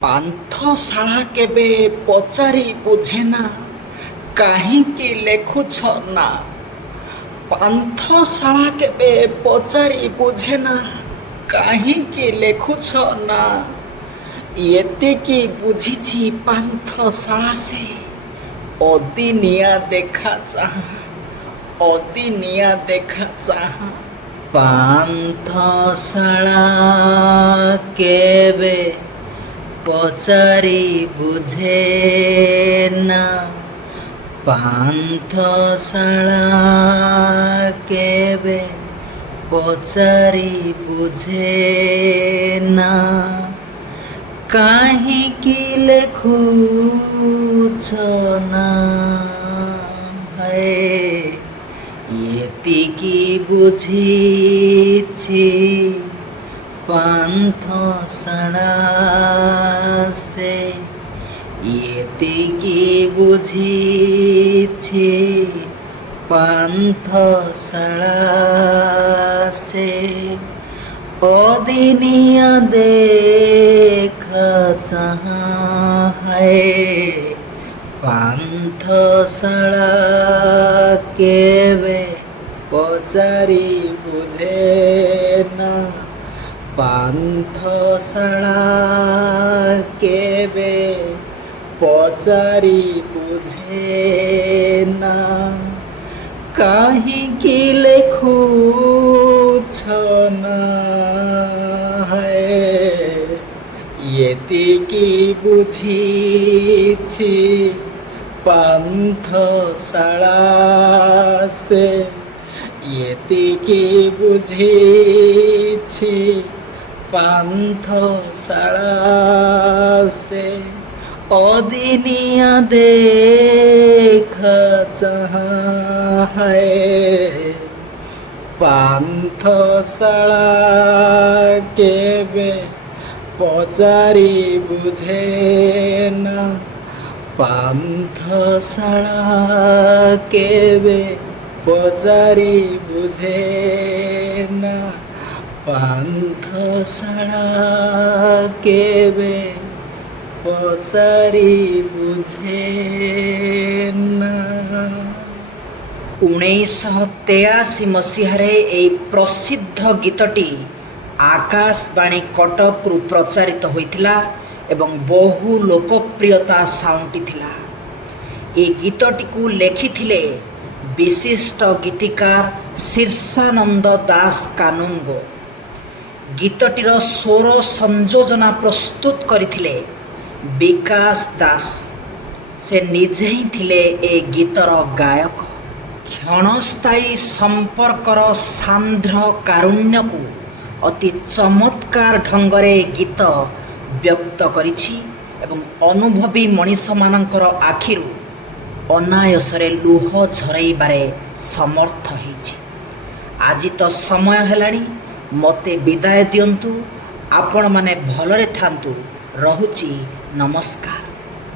ପାନ୍ଥଶାଳା କେବେ ପଚାରି ବୁଝେନା କାହିଁକି ଲେଖୁଛ ନା। ପାନ୍ଥଶାଳା କେବେ ପଚାରି ବୁଝେନା କାହିଁକି ଲେଖୁଛ ନା। ଏତିକି ବୁଝିଛି ପାନ୍ଥଶାଳା ସେ ଅଦିନିଆ ଦେଖା ଚାହାଁ, ଅଦିନିଆ ଦେଖା ଚାହାଁ। ପାନ୍ଥଶାଳା କେବେ ପଚାରି ବୁଝେନା, ପାନ୍ଥଶାଳା କେବେ ପଚାରି ବୁଝେନା କାହିଁକି ଲେଖୁଛ ନା। ଏତିକି ବୁଝିଛି ପାନ୍ଥଶାଳା ସେ, ଏତିକି ବୁଝିଛି ପାନ୍ଥଶାଳା ସେ ଅଦିନିଆ ଦେଖା ଚାହାଁ। ପାନ୍ଥଶାଳା କେବେ ପଚାରି ବୁଝେନା, ପାନ୍ଥଶାଳା କେବେ ପଚାରି ବୁଝେନା କାହିଁକି ଲେଖୁଛ ନା। ଏତିକି ବୁଝିଛି ପାନ୍ଥଶାଳା ସେ, ଏତିକି ବୁଝିଛି ପାନ୍ଥଶାଳା ସେ ଅଦିନିଆ ଦେଖା ଚାହାଁ। ପାନ୍ଥଶାଳା କେବେ ପଚାରି ବୁଝେନା, ପାନ୍ଥଶାଳା କେବେ ପଚାରି ବୁଝେନା, ପାନ୍ଥଶାଳା କେବେ ପଚାରି ବୁଝେନା। 1983 ମସିହାରେ ଏହି ପ୍ରସିଦ୍ଧ ଗୀତଟି ଆକାଶବାଣୀ କଟକରୁ ପ୍ରଚାରିତ ହୋଇଥିଲା ଏବଂ ବହୁ ଲୋକପ୍ରିୟତା ସାଉଣ୍ଟିଥିଲା। ଏ ଗୀତଟିକୁ ଲେଖିଥିଲେ ବିଶିଷ୍ଟ ଗୀତିକାର ଶୀର୍ଷାନନ୍ଦ ଦାସ କାନୁନଗୋ। ଗୀତଟିର ସ୍ୱର ସଂଯୋଜନା ପ୍ରସ୍ତୁତ କରିଥିଲେ ବିକାଶ ଦାସ। ସେ ନିଜେ ହିଁ ଥିଲେ ଏ ଗୀତର ଗାୟକ। କ୍ଷଣସ୍ଥାୟୀ ସମ୍ପର୍କର ସାନ୍ଦ୍ର କାରୁଣ୍ୟକୁ ଅତି ଚମତ୍କାର ଢଙ୍ଗରେ ଗୀତ ବ୍ୟକ୍ତ କରିଛି ଏବଂ ଅନୁଭବୀ ମଣିଷମାନଙ୍କର ଆଖିରୁ ଅନାୟସରେ ଲୁହ ଝରାଇବାରେ ସମର୍ଥ ହୋଇଛି। ଆଜି ତ ସମୟ ହେଲାଣି, ମୋତେ ବିଦାୟ ଦିଅନ୍ତୁ। ଆପଣମାନେ ଭଲରେ ଥାନ୍ତୁ। ରହୁଛି, ନମସ୍କାର।